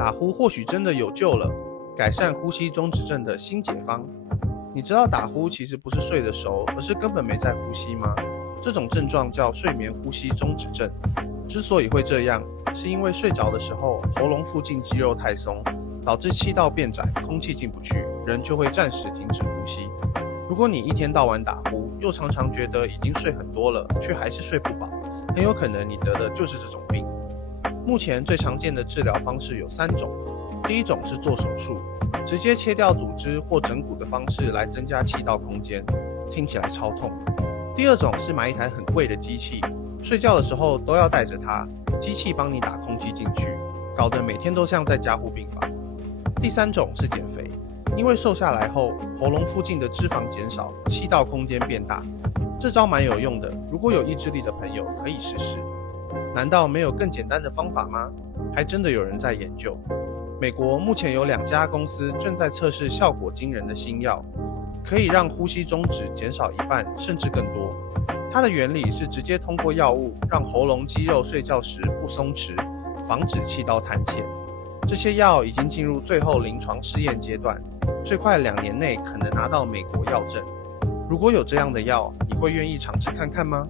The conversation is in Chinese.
打呼或许真的有救了，改善呼吸中止症的新解方。你知道打呼其实不是睡得熟，而是根本没在呼吸吗？这种症状叫睡眠呼吸中止症。之所以会这样，是因为睡着的时候喉咙附近肌肉太松，导致气道变窄，空气进不去，人就会暂时停止呼吸。如果你一天到晚打呼，又常常觉得已经睡很多了，却还是睡不饱，很有可能你得的就是这种病。目前最常见的治疗方式有3种，第一种是做手术，直接切掉组织或整骨的方式来增加气道空间，听起来超痛。第二种是买一台很贵的机器，睡觉的时候都要带着它，机器帮你打空气进去，搞得每天都像在加护病房。第三种是减肥，因为瘦下来后，喉咙附近的脂肪减少，气道空间变大。这招蛮有用的，如果有意志力的朋友可以试试。难道没有更简单的方法吗？还真的有人在研究。美国目前有2家公司正在测试效果惊人的新药，可以让呼吸中止减少1半甚至更多。它的原理是直接通过药物让喉咙肌肉睡觉时不松弛，防止气道塌陷。这些药已经进入最后临床试验阶段，最快2年内可能拿到美国药证。如果有这样的药，你会愿意尝试看看吗？